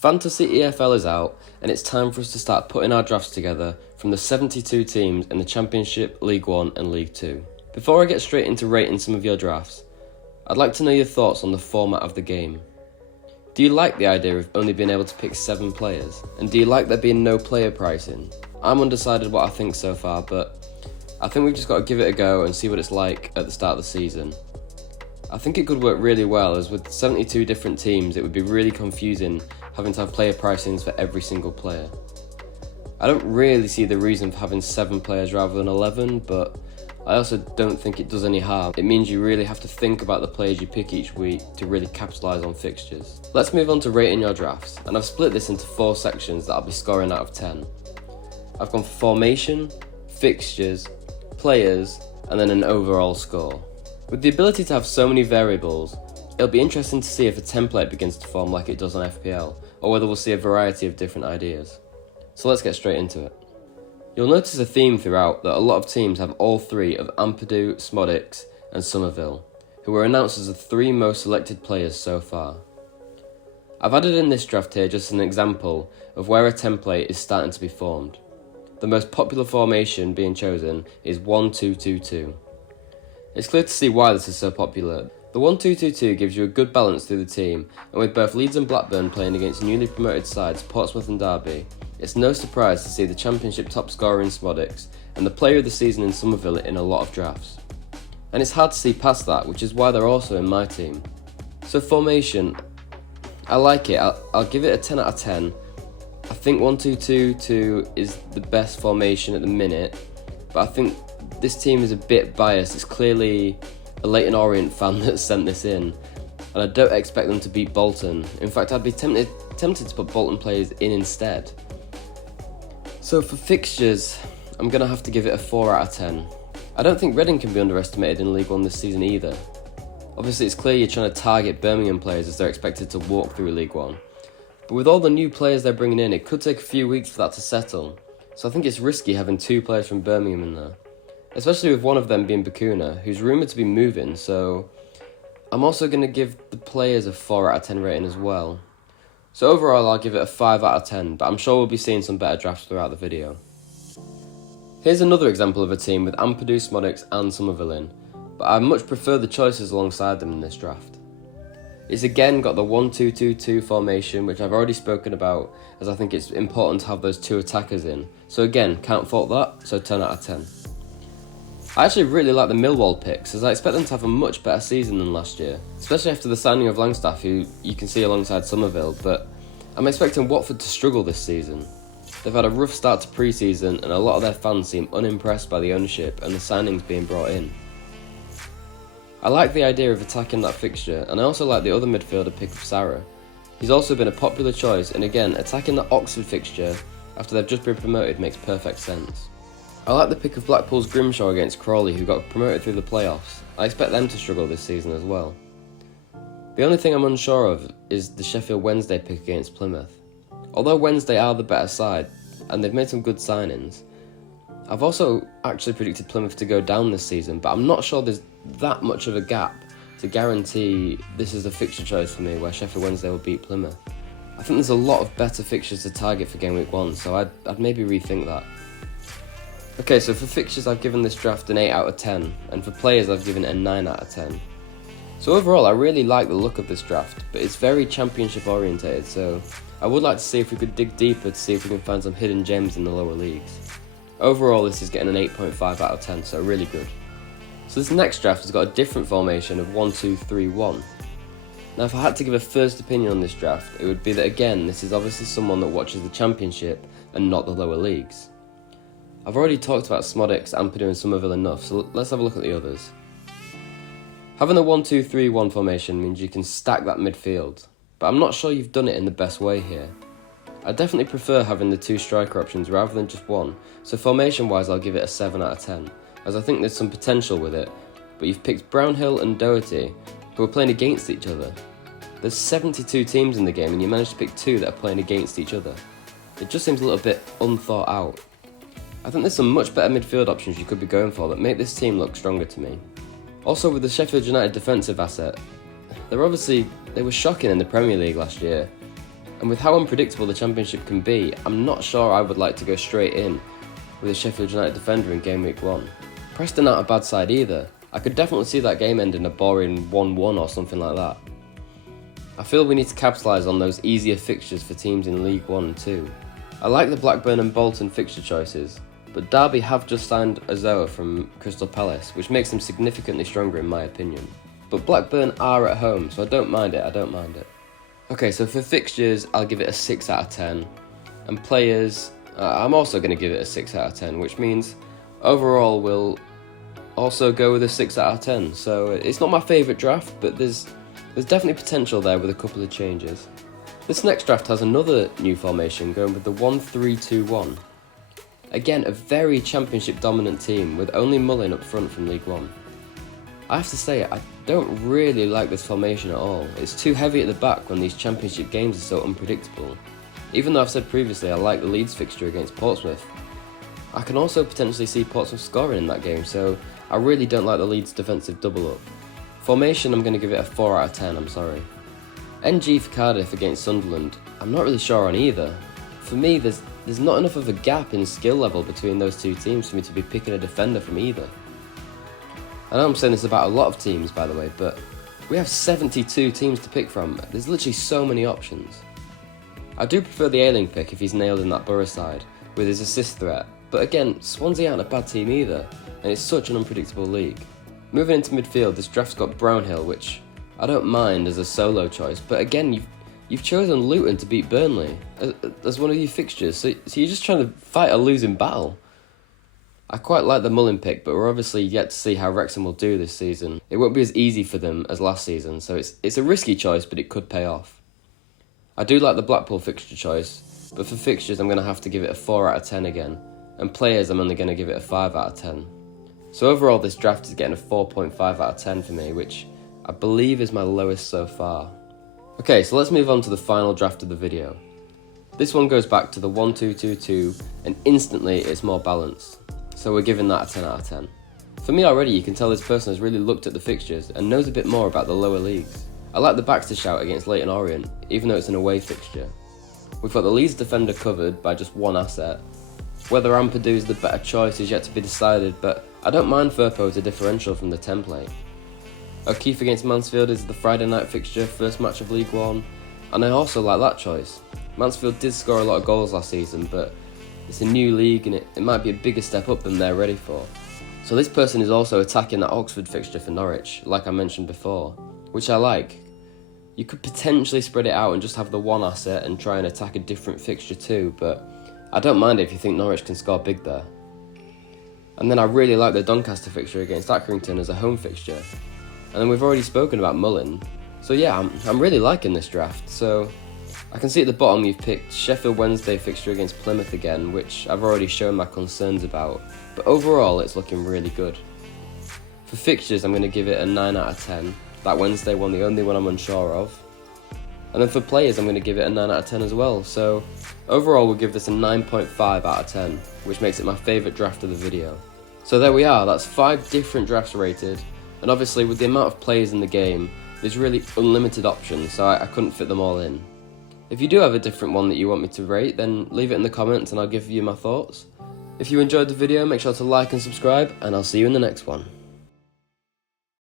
Fantasy EFL is out, and it's time for us to start putting our drafts together from the 72 teams in the Championship, League 1 and League 2. Before I get straight into rating some of your drafts, I'd like to know your thoughts on the format of the game. Do you like the idea of only being able to pick 7 players? And do you like there being no player pricing? I'm undecided what I think so far, but I think we've just got to give it a go and see what it's like at the start of the season. I think it could work really well, as with 72 different teams it would be really confusing having to have player pricings for every single player. I don't really see the reason for having 7 players rather than 11, but I also don't think it does any harm. It means you really have to think about the players you pick each week to really capitalise on fixtures. Let's move on to rating your drafts, and I've split this into 4 sections that I'll be scoring out of 10. I've gone for formation, fixtures, players, and then an overall score. With the ability to have so many variables, it'll be interesting to see if a template begins to form like it does on FPL, or whether we'll see a variety of different ideas. So let's get straight into it. You'll notice a theme throughout that a lot of teams have all 3 of Ampadu, Smodics and Somerville, who were announced as the 3 most selected players so far. I've added in this draft here just an example of where a template is starting to be formed. The most popular formation being chosen is 1-2-2-2. It's clear to see why this is so popular. The 1-2-2-2 gives you a good balance through the team, and with both Leeds and Blackburn playing against newly promoted sides Portsmouth and Derby, it's no surprise to see the Championship top scorer in Smodics and the player of the season in Somerville in a lot of drafts. And it's hard to see past that, which is why they're also in my team. So formation, I like it. I'll give it a 10 out of 10. I think 1-2-2-2 is the best formation at the minute, but I think this team is a bit biased. It's clearly a Leyton Orient fan that sent this in, and I don't expect them to beat Bolton. In fact, I'd be tempted to put Bolton players in instead. So for fixtures, I'm going to have to give it a 4 out of 10. I don't think Reading can be underestimated in League 1 this season either. Obviously it's clear you're trying to target Birmingham players as they're expected to walk through League 1. But with all the new players they're bringing in, it could take a few weeks for that to settle. So I think it's risky having 2 players from Birmingham in there. Especially with one of them being Bakuna, who's rumoured to be moving, so I'm also going to give the players a 4 out of 10 rating as well. So overall I'll give it a 5 out of 10, but I'm sure we'll be seeing some better drafts throughout the video. Here's another example of a team with Ampadu, Smodics and Somerville in, but I much prefer the choices alongside them in this draft. It's again got the 1-2-2-2 formation, which I've already spoken about, as I think it's important to have those 2 attackers in. So again, can't fault that, so 10 out of 10. I actually really like the Millwall picks, as I expect them to have a much better season than last year, especially after the signing of Langstaff, who you can see alongside Somerville, but I'm expecting Watford to struggle this season. They've had a rough start to pre-season, and a lot of their fans seem unimpressed by the ownership and the signings being brought in. I like the idea of attacking that fixture, and I also like the other midfielder pick of Sarah. He's also been a popular choice, and again, attacking that Oxford fixture after they've just been promoted makes perfect sense. I like the pick of Blackpool's Grimshaw against Crawley, who got promoted through the playoffs. I expect them to struggle this season as well. The only thing I'm unsure of is the Sheffield Wednesday pick against Plymouth. Although Wednesday are the better side, and they've made some good signings, I've also actually predicted Plymouth to go down this season, but I'm not sure there's that much of a gap to guarantee this is a fixture choice for me where Sheffield Wednesday will beat Plymouth. I think there's a lot of better fixtures to target for Gameweek 1, so I'd maybe rethink that. Okay, so for fixtures I've given this draft an 8 out of 10, and for players I've given it a 9 out of 10. So overall I really like the look of this draft, but it's very championship orientated, so I would like to see if we could dig deeper to see if we can find some hidden gems in the lower leagues. Overall this is getting an 8.5 out of 10, so really good. So this next draft has got a different formation of 1-2-3-1. Now if I had to give a first opinion on this draft, it would be that again this is obviously someone that watches the championship and not the lower leagues. I've already talked about Smodics, Ampadu and Somerville enough, so let's have a look at the others. Having the 1-2-3-1 formation means you can stack that midfield, but I'm not sure you've done it in the best way here. I definitely prefer having the 2 striker options rather than just one, so formation wise I'll give it a 7 out of 10, as I think there's some potential with it, but you've picked Brownhill and Doherty, who are playing against each other. There's 72 teams in the game and you managed to pick 2 that are playing against each other. It just seems a little bit unthought out. I think there's some much better midfield options you could be going for that make this team look stronger to me. Also with the Sheffield United defensive asset, they were shocking in the Premier League last year, And with how unpredictable the Championship can be, I'm not sure I would like to go straight in with a Sheffield United defender in Game Week 1. Preston aren't a bad side either. I could definitely see that game ending a boring 1-1 or something like that. I feel we need to capitalise on those easier fixtures for teams in League 1 and 2. I like the Blackburn and Bolton fixture choices, but Derby have just signed Azoa from Crystal Palace, which makes them significantly stronger in my opinion. But Blackburn are at home, so I don't mind it. Okay, so for fixtures, I'll give it a 6 out of 10. And players, I'm also going to give it a 6 out of 10, which means overall we'll also go with a 6 out of 10. So it's not my favourite draft, but there's definitely potential there with a couple of changes. This next draft has another new formation, going with the 1-3-2-1. Again, a very Championship dominant team with only Mullin up front from League 1. I have to say, I don't really like this formation at all. It's too heavy at the back when these Championship games are so unpredictable. Even though I've said previously I like the Leeds fixture against Portsmouth, I can also potentially see Portsmouth scoring in that game, so I really don't like the Leeds defensive double up. Formation, I'm going to give it a 4 out of 10, I'm sorry. NG for Cardiff against Sunderland, I'm not really sure on either. For me, there's not enough of a gap in skill level between those two teams for me to be picking a defender from either. I know I'm saying this about a lot of teams, by the way, but we have 72 teams to pick from. There's literally so many options. I do prefer the Ayling pick if he's nailed in that Borough side, with his assist threat, but again, Swansea aren't a bad team either, and it's such an unpredictable league. Moving into midfield, this draft's got Brownhill, which I don't mind as a solo choice, but again, you've chosen Luton to beat Burnley as one of your fixtures, so you're just trying to fight a losing battle. I quite like the Mullin pick, but we're obviously yet to see how Wrexham will do this season. It won't be as easy for them as last season, so it's a risky choice, but it could pay off. I do like the Blackpool fixture choice, but for fixtures I'm going to have to give it a 4 out of 10 again, and players I'm only going to give it a 5 out of 10. So overall this draft is getting a 4.5 out of 10 for me, which I believe is my lowest so far. Okay, so let's move on to the final draft of the video. This one goes back to the 1-2-2-2, and instantly it's more balanced. So we're giving that a 10 out of 10. For me already, you can tell this person has really looked at the fixtures and knows a bit more about the lower leagues. I like the Baxter shout against Leyton Orient, even though it's an away fixture. We've got the Leeds defender covered by just one asset. Whether Ampadu is the better choice is yet to be decided, but I don't mind Firpo as a differential from the template. O'Keefe against Mansfield is the Friday night fixture, first match of League 1, and I also like that choice. Mansfield did score a lot of goals last season, but it's a new league and it might be a bigger step up than they're ready for. So this person is also attacking that Oxford fixture for Norwich, like I mentioned before, which I like. You could potentially spread it out and just have the one asset and try and attack a different fixture too, but I don't mind it if you think Norwich can score big there. And then I really like the Doncaster fixture against Accrington as a home fixture. And then we've already spoken about Mullin, so yeah, I'm really liking this draft. So I can see at the bottom you've picked Sheffield Wednesday fixture against Plymouth again, which I've already shown my concerns about, but overall it's looking really good. For fixtures I'm going to give it a 9 out of 10, that Wednesday one the only one I'm unsure of. And then for players I'm going to give it a 9 out of 10 as well, so overall we'll give this a 9.5 out of 10, which makes it my favourite draft of the video. So there we are, that's 5 different drafts rated, and obviously with the amount of players in the game, there's really unlimited options, so I couldn't fit them all in. If you do have a different one that you want me to rate, then leave it in the comments and I'll give you my thoughts. If you enjoyed the video, make sure to like and subscribe, and I'll see you in the next one.